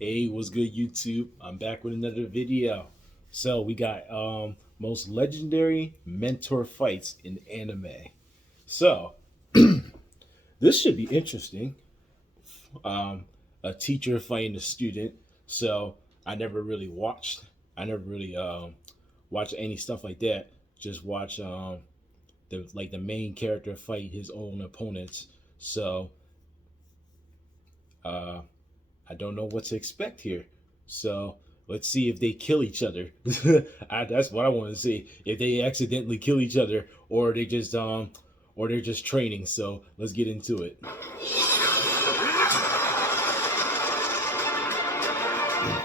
Hey, what's good, YouTube? I'm back with another video. So we got most legendary mentor fights in anime. So this should be interesting. A teacher fighting a student. So I never really watched. I never really watched any stuff like that. Just watch the main character fight his own opponents. So uh, I don't know what to expect here. So let's see if they kill each other. That's what I want to see. If they accidentally kill each other, or they're just training. So let's get into it.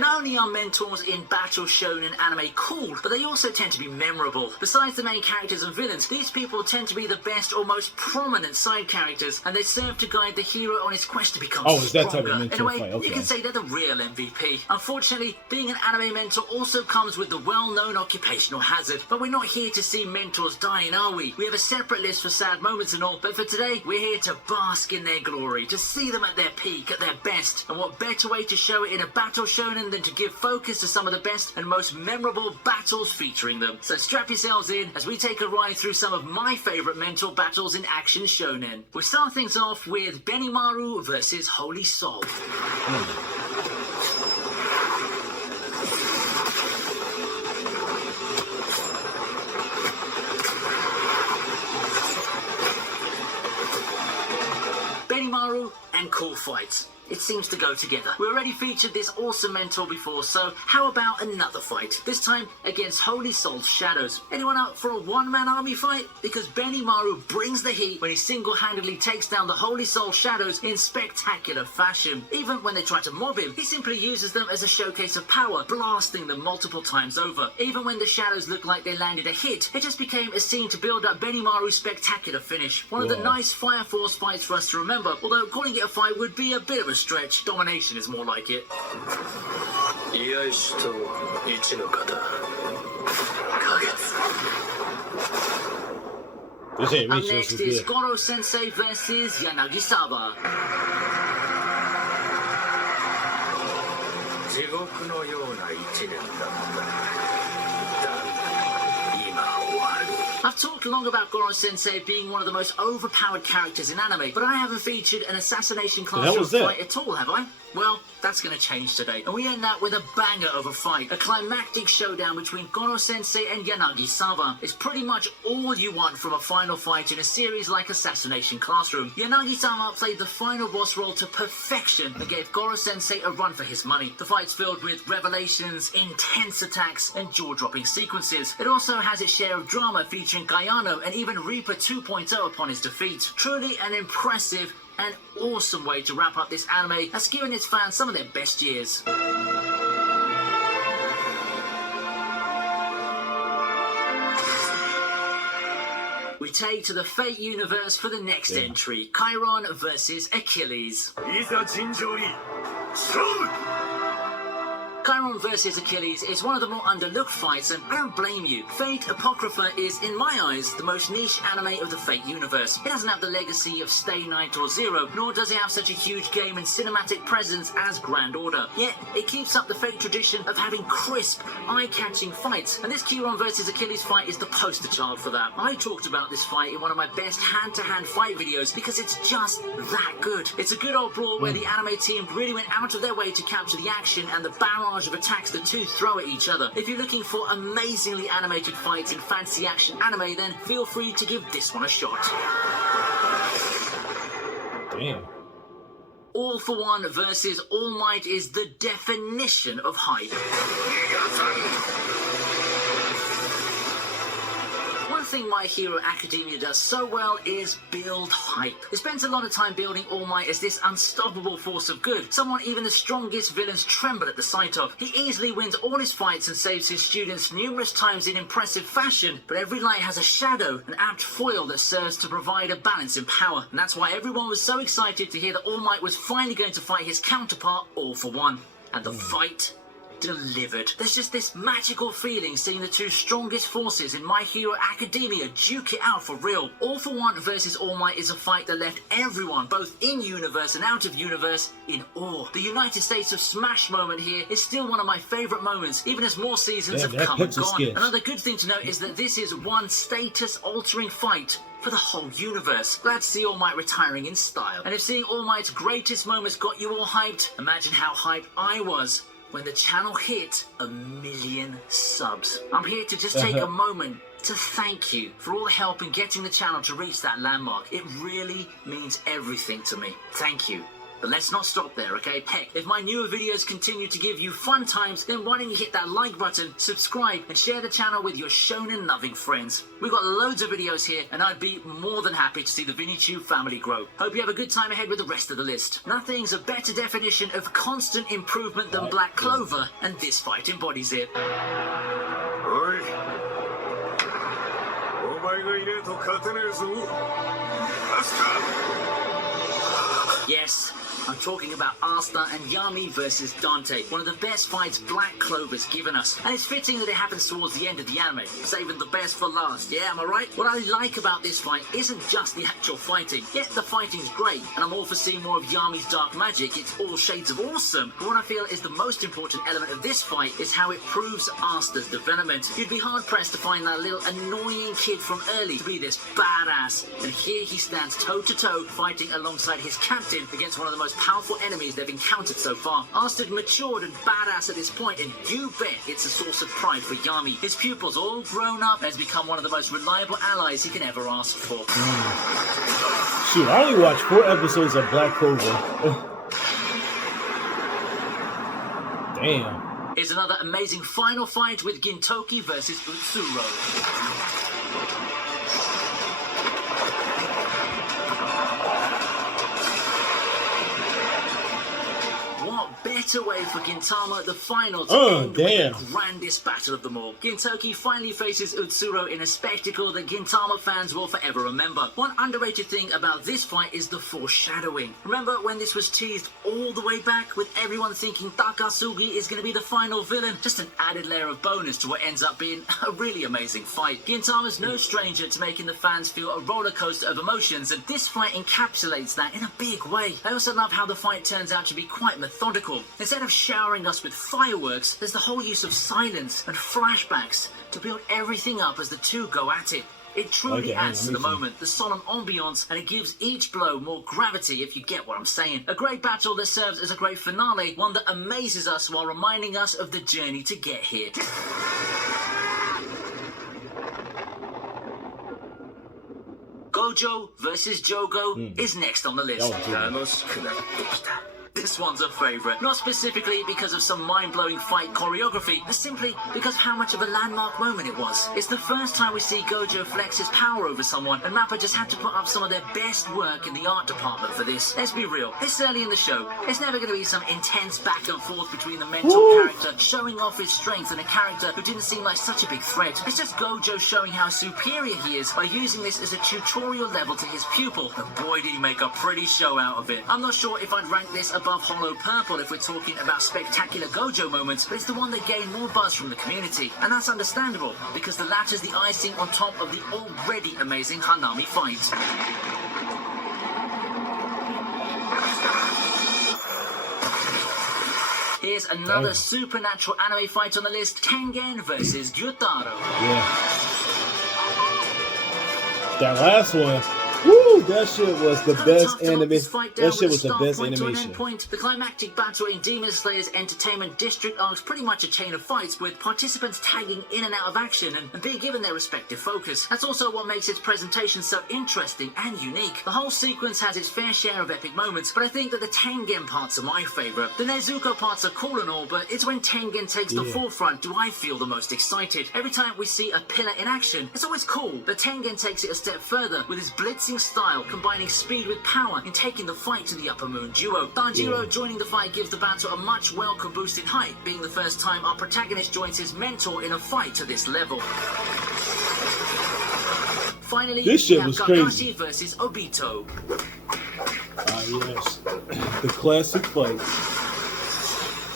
Not only are mentors in battle shonen anime cool, but they also tend to be memorable. Besides the main characters and villains, these people tend to be the best or most prominent side characters, and they serve to guide the hero on his quest to become Oh, it's that stronger. type of mentor In a way, fight. Okay. you can say they're the real MVP. Unfortunately, being an anime mentor also comes with the well-known occupational hazard. But we're not here to see mentors dying, are we? We have a separate list for sad moments and all, but for today, we're here to bask in their glory, to see them at their peak, at their best. And what better way to show it in a battle shonen than to give focus to some of the best and most memorable battles featuring them. So strap yourselves in as we take a ride through some of my favourite mentor battles in action shonen. We start things off with Benimaru versus Holy Soul. Benimaru and cool fights. It seems to go together. We already featured this awesome mentor before, so how about another fight? This time against Holy Soul's Shadows. Anyone up for a one-man army fight? Because Benimaru brings the heat when he single-handedly takes down the Holy Soul Shadows in spectacular fashion. Even when they try to mob him, he simply uses them as a showcase of power, blasting them multiple times over. Even when the Shadows looked like they landed a hit, it just became a scene to build up Benimaru's spectacular finish. One of the nice Fire Force fights for us to remember, although calling it a fight would be a bit of a stretch. Domination is more like it. Up next is Goro Sensei versus Yanagisawa. I've talked long about Goro Sensei being one of the most overpowered characters in anime, but I haven't featured an assassination classroom fight at all, have I? Well, that's going to change today. And we end that with a banger of a fight. A climactic showdown between Goro Sensei and Yanagisawa. It's pretty much all you want from a final fight in a series like Assassination Classroom. Yanagisawa played the final boss role to perfection and gave Goro Sensei a run for his money. The fight's filled with revelations, intense attacks, and jaw-dropping sequences. It also has its share of drama featuring Gayano and even Reaper 2.0 upon his defeat. Truly an impressive and awesome way to wrap up this anime that's given its fans some of their best years. We take to the Fate universe for the next entry, Chiron versus Achilles. Chiron vs Achilles is one of the more underlooked fights, and I don't blame you. Fate Apocrypha is, in my eyes, the most niche anime of the Fate universe. It doesn't have the legacy of Stay Night or Zero, nor does it have such a huge game and cinematic presence as Grand Order. Yet, it keeps up the Fate tradition of having crisp, eye-catching fights, and this Chiron vs Achilles fight is the poster child for that. I talked about this fight in one of my best hand-to-hand fight videos because it's just that good. It's a good old brawl where the anime team really went out of their way to capture the action and the barrage of attacks the two throw at each other. If you're looking for amazingly animated fights in fancy action anime, then feel free to give this one a shot. Damn. All for One versus All Might is the definition of hype. One thing My Hero Academia does so well is build hype. It spends a lot of time building All Might as this unstoppable force of good, someone even the strongest villains tremble at the sight of. He easily wins all his fights and saves his students numerous times in impressive fashion, but every light has a shadow, an apt foil that serves to provide a balance in power. And that's why everyone was so excited to hear that All Might was finally going to fight his counterpart, All for One. And the fight delivered. There's just this magical feeling seeing the two strongest forces in My Hero Academia duke it out for real. All for One versus All Might is a fight that left everyone, both in-universe and out of universe, in awe. The United States of Smash moment here is still one of my favourite moments, even as more seasons have come and gone. Another good thing to note is that this is one status-altering fight for the whole universe. Glad to see All Might retiring in style. And if seeing All Might's greatest moments got you all hyped, imagine how hyped I was when the channel hit 1 million subs. I'm here to just take a moment to thank you for all the help in getting the channel to reach that landmark. It really means everything to me. Thank you. But let's not stop there, okay? Heck, if my newer videos continue to give you fun times, then why don't you hit that like button, subscribe, and share the channel with your shonen-loving friends. We've got loads of videos here, and I'd be more than happy to see the VinnyTube family grow. Hope you have a good time ahead with the rest of the list. Nothing's a better definition of constant improvement than Black Clover, and this fight embodies it. Yes, I'm talking about Asta and Yami versus Dante, one of the best fights Black Clover's given us. And it's fitting that it happens towards the end of the anime, saving the best for last, yeah, am I right? What I like about this fight isn't just the actual fighting. Yeah, the fighting's great, and I'm all for seeing more of Yami's dark magic, it's all shades of awesome. But what I feel is the most important element of this fight is how it proves Asta's development. You'd be hard-pressed to find that little annoying kid from early to be this badass, and here he stands toe-to-toe fighting alongside his captain against one of the most powerful enemies they've encountered so far. Asta matured and badass at this point, and you bet it's a source of pride for Yami. His pupil's all grown up and has become one of the most reliable allies he can ever ask for. Shoot, I only watched 4 episodes of Black Clover. Damn. Here's another amazing final fight with Gintoki versus Utsuro. Better way for Gintama, the final, to end with the grandest battle of them all. Gintoki finally faces Utsuro in a spectacle that Gintama fans will forever remember. One underrated thing about this fight is the foreshadowing. Remember when this was teased all the way back, with everyone thinking Takasugi is going to be the final villain? Just an added layer of bonus to what ends up being a really amazing fight. Gintama's no stranger to making the fans feel a roller coaster of emotions, and this fight encapsulates that in a big way. I also love how the fight turns out to be quite methodical. Instead of showering us with fireworks, there's the whole use of silence and flashbacks to build everything up as the two go at it. It truly adds to the moment, the solemn ambiance, and it gives each blow more gravity, if you get what I'm saying. A great battle that serves as a great finale, one that amazes us while reminding us of the journey to get here. Gojo versus Jogo is next on the list. This one's a favourite, not specifically because of some mind-blowing fight choreography, but simply because of how much of a landmark moment it was. It's the first time we see Gojo flex his power over someone, and Mappa just had to put up some of their best work in the art department for this. Let's be real, this early in the show, it's never going to be some intense back and forth between the mentor character showing off his strength and a character who didn't seem like such a big threat. It's just Gojo showing how superior he is by using this as a tutorial level to his pupil, and boy did he make a pretty show out of it. I'm not sure if I'd rank this above Hollow Purple if we're talking about spectacular Gojo moments, but it's the one that gained more buzz from the community, and that's understandable because the latter's the icing on top of the already amazing Hanami fight. Here's another supernatural anime fight on the list, Tengen versus Gyutaro. Yeah. That last one. Woo! That shit was the best anime. That shit was the best animation. The climactic battle in Demon Slayer's Entertainment District arcs pretty much a chain of fights with participants tagging in and out of action and being given their respective focus. That's also what makes its presentation so interesting and unique. The whole sequence has its fair share of epic moments, but I think that the Tengen parts are my favourite. The Nezuko parts are cool and all, but it's when Tengen takes the forefront do I feel the most excited. Every time we see a pillar in action, it's always cool, but Tengen takes it a step further with his blitzing style, combining speed with power in taking the fight to the Upper Moon duo. Tanjiro joining the fight gives the battle a much welcome boost in height, being the first time our protagonist joins his mentor in a fight to this level. Finally, this shit we have was Kakashi crazy. versus Obito. Ah, yes. The classic fight.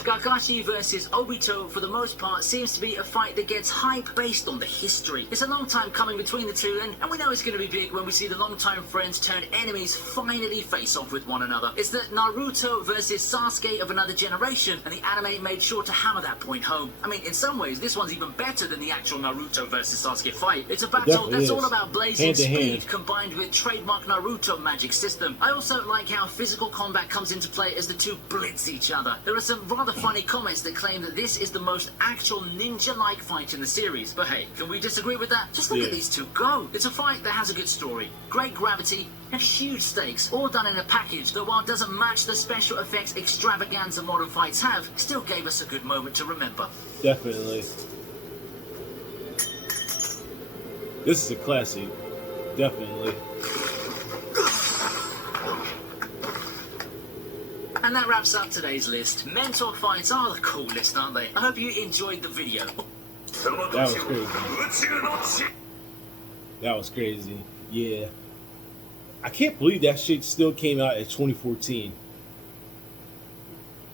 Kakashi versus Obito, for the most part, seems to be a fight that gets hype based on the history. It's a long time coming between the two, and we know it's going to be big when we see the longtime friends turned enemies finally face off with one another. It's the Naruto versus Sasuke of another generation, and the anime made sure to hammer that point home. I mean, in some ways, this one's even better than the actual Naruto versus Sasuke fight. It's a battle that's all about blazing speed combined with trademark Naruto magic system. I also like how physical combat comes into play as the two blitz each other. There are some rather funny comments that claim that this is the most actual ninja-like fight in the series. But hey, can we disagree with that? Just look at these two go. It's a fight that has a good story, great gravity, and huge stakes, all done in a package that, while it doesn't match the special effects extravaganza modern fights have, still gave us a good moment to remember. Definitely. This is a classic. Definitely. And that wraps up today's list. Mentor fights are the coolest, aren't they? I hope you enjoyed the video. That was crazy. That was crazy. Yeah. I can't believe that shit still came out in 2014.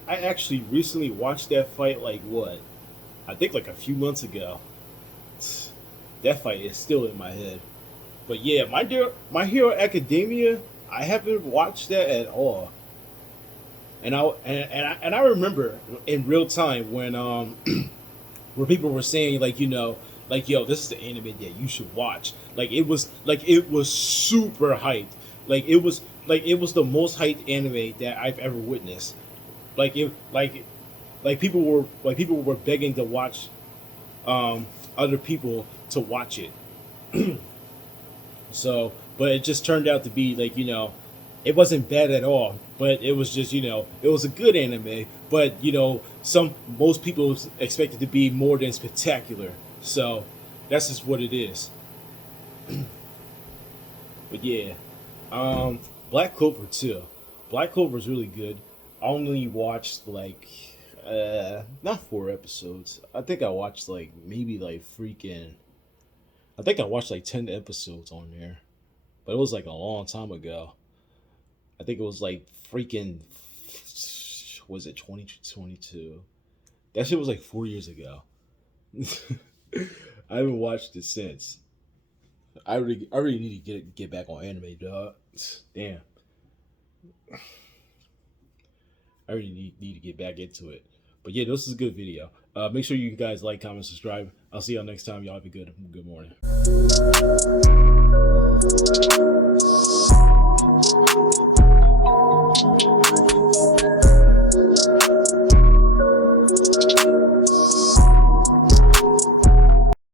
I actually recently watched that fight, like, what? I think like a few months ago. That fight is still in my head. But yeah, My Hero Academia, I haven't watched that at all. And I remember in real time when where people were saying, like, you know, like, yo, this is the anime that you should watch. It was super hyped. It was the most hyped anime that I've ever witnessed. People were begging to watch other people to watch it. So, but it just turned out to be, like, you know, it wasn't bad at all, but it was just, you know, it was a good anime, but, you know, most people expect it to be more than spectacular. So that's just what it is. But yeah, Black Clover too. Black Clover is really good. I only watched like not 4 episodes. I think I watched like maybe like freaking. I think I watched like 10 episodes on there, but it was like a long time ago. I think it was like freaking. Was it 2022? That shit was like 4 years ago. I haven't watched it since. I really need to get back on anime, dog. Damn. I really need to get back into it. But yeah, this is a good video. Make sure you guys like, comment, subscribe. I'll see y'all next time. Y'all have a good morning.